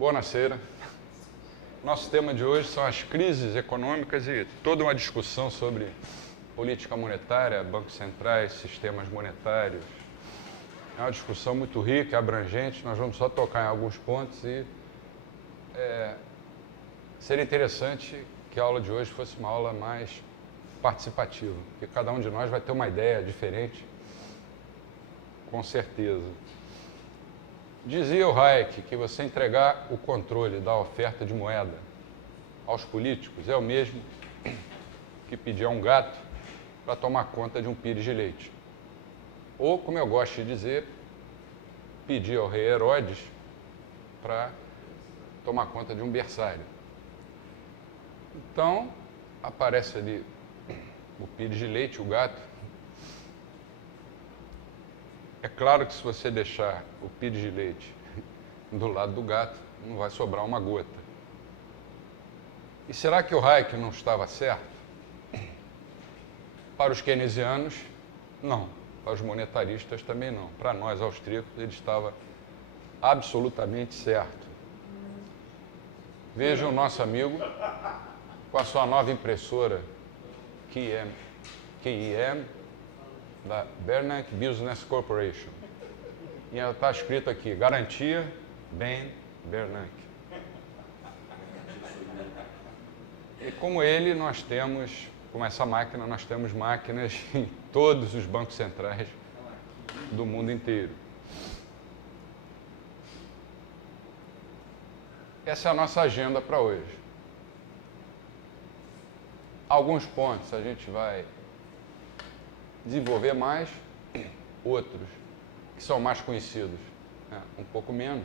Buonasera. Nosso tema de hoje são as crises econômicas e toda uma discussão sobre política monetária, bancos centrais, sistemas monetários. É uma discussão muito rica, abrangente, nós vamos só tocar em alguns pontos e seria interessante que a aula de hoje fosse uma aula mais participativa, porque cada um de nós vai ter uma ideia diferente, com certeza. Dizia o Hayek que você entregar o controle da oferta de moeda aos políticos é o mesmo que pedir a um gato para tomar conta de um pires de leite. Ou, como eu gosto de dizer, pedir ao rei Herodes para tomar conta de um berçário. Então, aparece ali o pires de leite, o gato. É claro que se você deixar o pires de leite do lado do gato, não vai sobrar uma gota. E será que o Hayek não estava certo? Para os keynesianos, não. Para os monetaristas também não. Para nós, austríacos, ele estava absolutamente certo. Veja o nosso amigo com a sua nova impressora KEM, da Bernanke Business Corporation. E ela está escrito aqui, garantia Ben Bernanke. E como ele, nós temos, como essa máquina, nós temos máquinas em todos os bancos centrais do mundo inteiro. Essa é a nossa agenda para hoje. Alguns pontos a gente vai desenvolver mais, outros que são mais conhecidos, um pouco menos.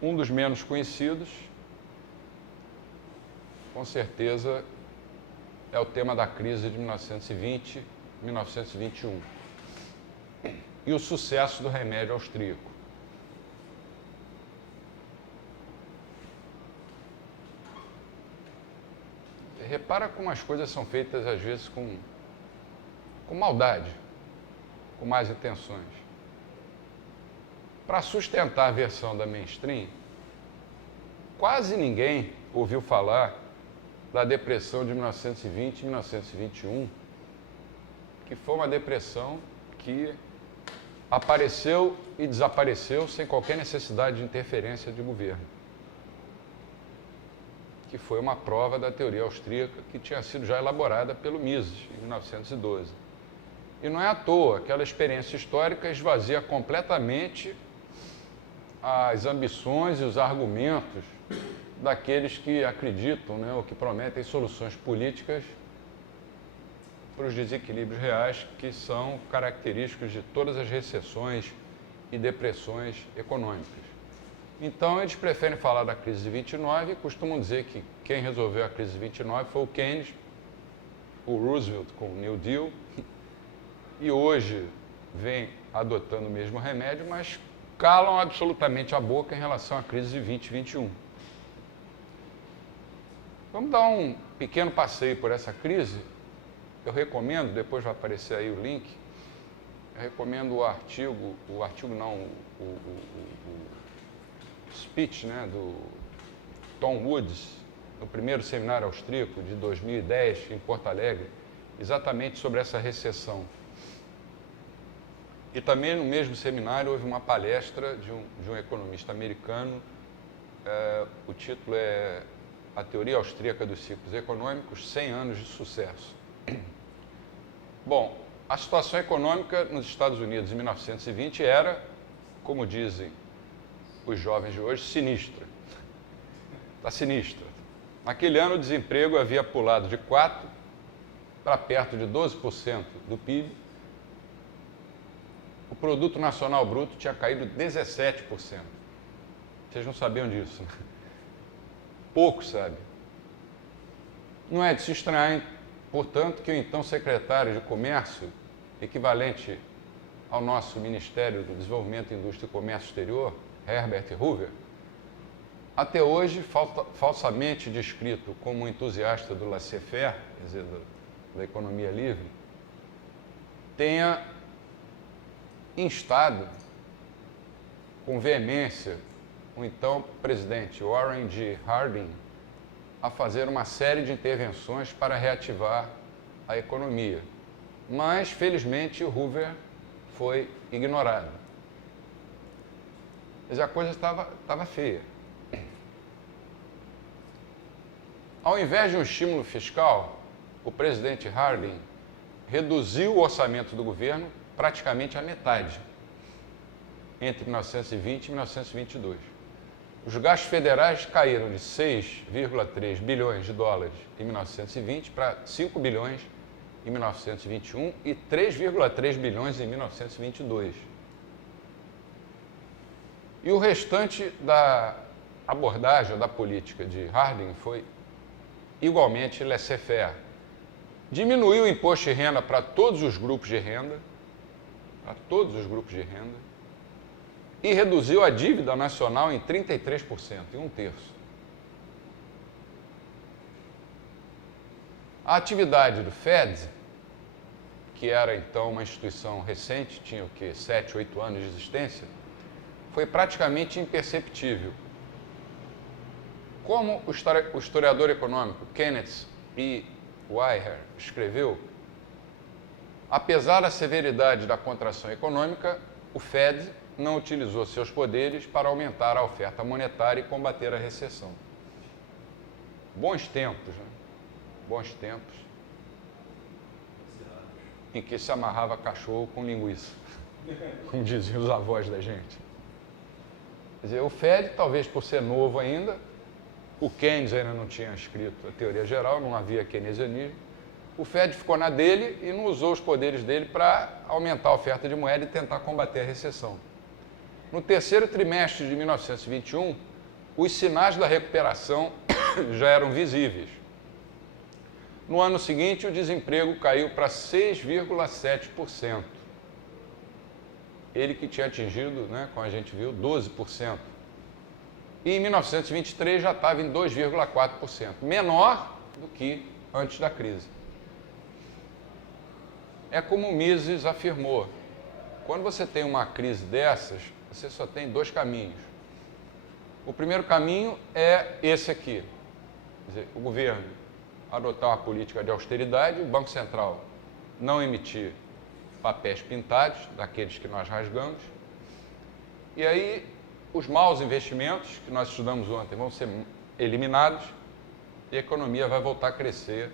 Um dos menos conhecidos, com certeza, é o tema da crise de 1920, 1921 e o sucesso do remédio austríaco. Repara como as coisas são feitas, às vezes, com maldade, com más intenções. Para sustentar a versão da mainstream, quase ninguém ouviu falar da depressão de 1920 e 1921, que foi uma depressão que apareceu e desapareceu sem qualquer necessidade de interferência de governo, que foi uma prova da teoria austríaca que tinha sido já elaborada pelo Mises, em 1912. E não é à toa, aquela experiência histórica esvazia completamente as ambições e os argumentos daqueles que acreditam, ou que prometem soluções políticas para os desequilíbrios reais que são característicos de todas as recessões e depressões econômicas. Então, eles preferem falar da crise de 29 e costumam dizer que quem resolveu a crise de 29 foi o Keynes, o Roosevelt com o New Deal, e hoje vem adotando o mesmo remédio, mas calam absolutamente a boca em relação à crise de 2021. Vamos dar um pequeno passeio por essa crise. Eu recomendo, depois vai aparecer aí o link, eu recomendo o speech, do Tom Woods, no primeiro seminário austríaco de 2010, em Porto Alegre, exatamente sobre essa recessão. E também no mesmo seminário houve uma palestra de um economista americano, o título é A Teoria Austríaca dos Ciclos Econômicos, 100 anos de sucesso. Bom, a situação econômica nos Estados Unidos em 1920 era, como dizem os jovens de hoje, sinistra. Está sinistra. Naquele ano o desemprego havia pulado de 4% para perto de 12% do PIB. O produto nacional bruto tinha caído 17%. Vocês não sabiam disso, né? Poucos sabem. Não é de se estranhar, portanto, que o então secretário de Comércio, equivalente ao nosso Ministério do Desenvolvimento, Indústria e Comércio Exterior, Herbert Hoover, até hoje falsamente descrito como um entusiasta do laissez-faire, quer dizer, da economia livre, tenha instado com veemência o então presidente Warren G. Harding a fazer uma série de intervenções para reativar a economia. Mas, felizmente, Hoover foi ignorado. Mas a coisa estava feia. Ao invés de um estímulo fiscal, o presidente Harding reduziu o orçamento do governo praticamente à metade, entre 1920 e 1922. Os gastos federais caíram de 6,3 bilhões de dólares em 1920 para 5 bilhões em 1921 e 3,3 bilhões em 1922. E o restante da abordagem da política de Harding foi igualmente laissez-faire. Diminuiu o imposto de renda para todos os grupos de renda, e reduziu a dívida nacional em 33%, em 1/3. A atividade do Fed, que era então uma instituição recente, tinha o quê? 7, 8 anos de existência, foi praticamente imperceptível. Como o historiador econômico Kenneth E. Weyher escreveu, apesar da severidade da contração econômica, o Fed não utilizou seus poderes para aumentar a oferta monetária e combater a recessão. Bons tempos, né? Bons tempos em que se amarrava cachorro com linguiça, como diziam os avós da gente. Quer dizer, o Fed, talvez por ser novo ainda, o Keynes ainda não tinha escrito a teoria geral, não havia keynesianismo, o Fed ficou na dele e não usou os poderes dele para aumentar a oferta de moeda e tentar combater a recessão. No terceiro trimestre de 1921, os sinais da recuperação já eram visíveis. No ano seguinte, o desemprego caiu para 6,7%. Ele que tinha atingido, como a gente viu, 12%. E em 1923 já estava em 2,4%, menor do que antes da crise. É como o Mises afirmou, quando você tem uma crise dessas, você só tem dois caminhos. O primeiro caminho é esse aqui, quer dizer, o governo adotar uma política de austeridade, o Banco Central não emitir papéis pintados, daqueles que nós rasgamos, e aí os maus investimentos que nós estudamos ontem vão ser eliminados e a economia vai voltar a crescer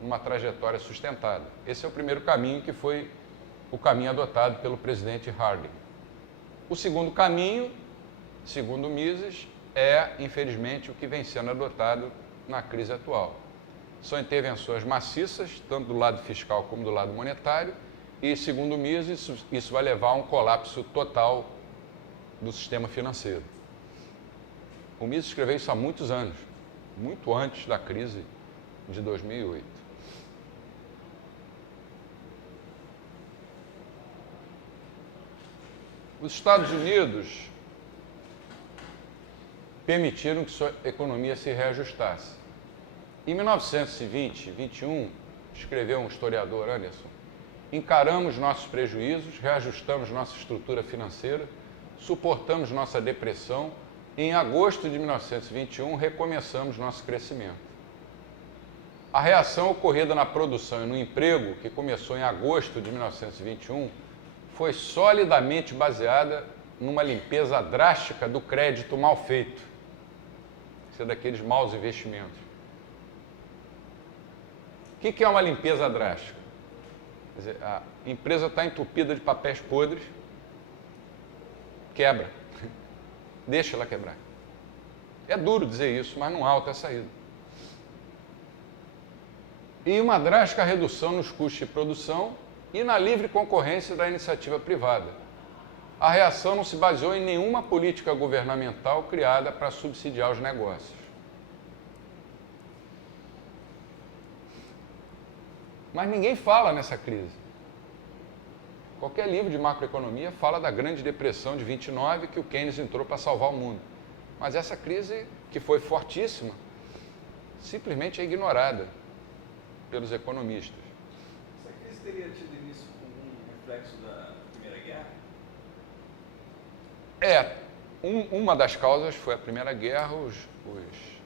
numa trajetória sustentada. Esse é o primeiro caminho, que foi o caminho adotado pelo presidente Harding. O segundo caminho, segundo Mises, é, infelizmente, o que vem sendo adotado na crise atual. São intervenções maciças, tanto do lado fiscal como do lado monetário, e, segundo Mises, isso vai levar a um colapso total do sistema financeiro. O Mises escreveu isso há muitos anos, muito antes da crise de 2008. Os Estados Unidos permitiram que sua economia se reajustasse. Em 1920 e 21, escreveu um historiador, Anderson, encaramos nossos prejuízos, reajustamos nossa estrutura financeira, suportamos nossa depressão e em agosto de 1921 recomeçamos nosso crescimento. A reação ocorrida na produção e no emprego, que começou em agosto de 1921, foi solidamente baseada numa limpeza drástica do crédito mal feito. Isso é daqueles maus investimentos. O que é uma limpeza drástica? Quer dizer, a empresa está entupida de papéis podres, quebra. Deixa ela quebrar. É duro dizer isso, mas não há outra saída. E uma drástica redução nos custos de produção e na livre concorrência da iniciativa privada. A reação não se baseou em nenhuma política governamental criada para subsidiar os negócios. Mas ninguém fala nessa crise. Qualquer livro de macroeconomia fala da Grande Depressão de 29, que o Keynes entrou para salvar o mundo. Mas essa crise, que foi fortíssima, simplesmente é ignorada pelos economistas. Essa crise teria tido início como um reflexo da Primeira Guerra? Uma das causas foi a Primeira Guerra, Provavelmente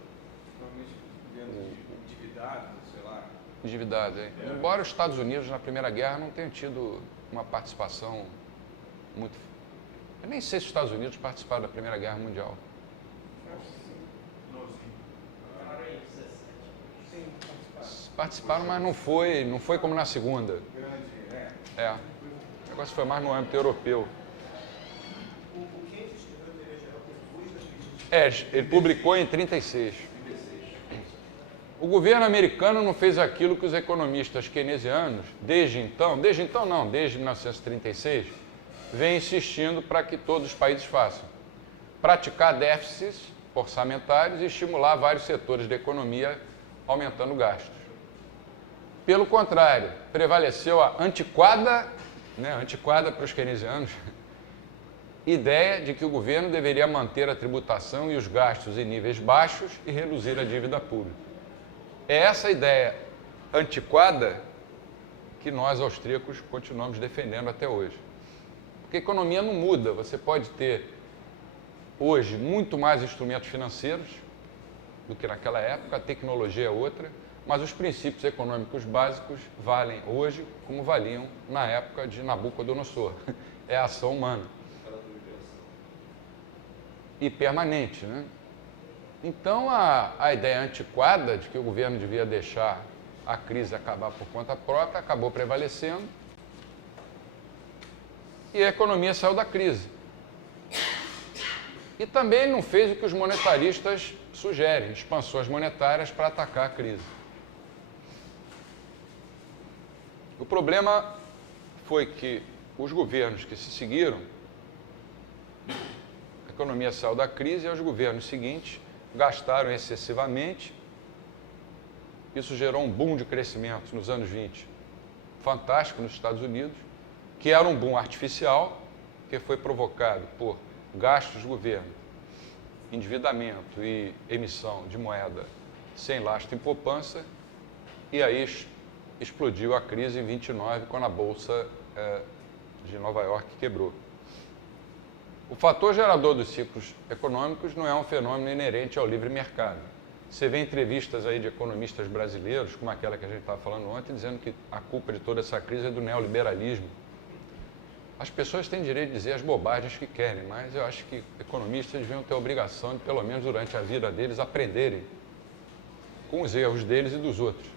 governos endividados, sei lá. endividados. Embora os Estados Unidos, na Primeira Guerra, não tenham tido uma participação muito... Eu nem sei se os Estados Unidos participaram da Primeira Guerra Mundial. Participaram, mas não foi como na Segunda. O negócio foi mais no âmbito europeu. O Keynes escreveu a teoria geral depois das medidas. Ele publicou em 36. O governo americano não fez aquilo que os economistas keynesianos, desde 1936, vêm insistindo para que todos os países façam. Praticar déficits orçamentários e estimular vários setores da economia aumentando gastos. Pelo contrário, prevaleceu a antiquada para os keynesianos, ideia de que o governo deveria manter a tributação e os gastos em níveis baixos e reduzir a dívida pública. É essa ideia antiquada que nós, austríacos, continuamos defendendo até hoje. Porque a economia não muda, você pode ter hoje muito mais instrumentos financeiros do que naquela época, a tecnologia é outra, mas os princípios econômicos básicos valem hoje como valiam na época de Nabucodonosor. É a ação humana. E permanente, né? Então, a ideia antiquada de que o governo devia deixar a crise acabar por conta própria acabou prevalecendo e a economia saiu da crise. E também não fez o que os monetaristas sugerem, expansões monetárias para atacar a crise. O problema foi que os governos que se seguiram, a economia saiu da crise e os governos seguintes gastaram excessivamente. Isso gerou um boom de crescimento nos anos 20, fantástico nos Estados Unidos, que era um boom artificial, que foi provocado por gastos do governo, endividamento e emissão de moeda sem lastro em poupança, e aí explodiu a crise em 29, quando a Bolsa de Nova York quebrou. O fator gerador dos ciclos econômicos não é um fenômeno inerente ao livre mercado. Você vê entrevistas aí de economistas brasileiros, como aquela que a gente estava falando ontem, dizendo que a culpa de toda essa crise é do neoliberalismo. As pessoas têm direito de dizer as bobagens que querem, mas eu acho que economistas deviam ter a obrigação de, pelo menos durante a vida deles, aprenderem com os erros deles e dos outros.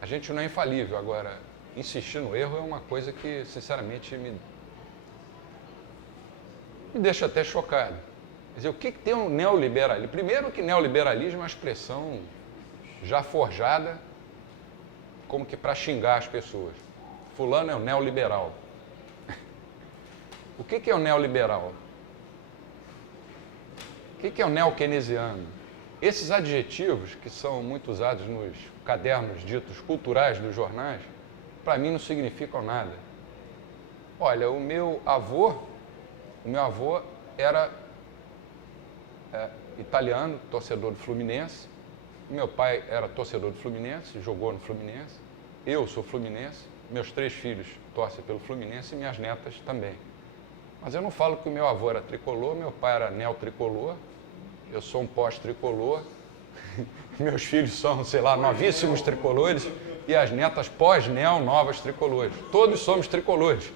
A gente não é infalível, agora, insistir no erro é uma coisa que, sinceramente, me deixa até chocado. Quer dizer, o que tem um neoliberalismo? Primeiro que neoliberalismo é uma expressão já forjada como que para xingar as pessoas. Fulano é um neoliberal. O que é o neoliberal? O que é o neo-keynesiano? Esses adjetivos, que são muito usados nos cadernos ditos culturais dos jornais, para mim não significam nada. Olha, o meu avô era italiano, torcedor do Fluminense. Meu pai era torcedor do Fluminense, jogou no Fluminense. Eu sou fluminense. Meus 3 filhos torcem pelo Fluminense e minhas netas também. Mas eu não falo que o meu avô era tricolor, meu pai era neotricolor, eu sou um pós-tricolor, meus filhos são, sei lá, novíssimos tricolores e as netas pós-neo novas tricolores. Todos somos tricolores.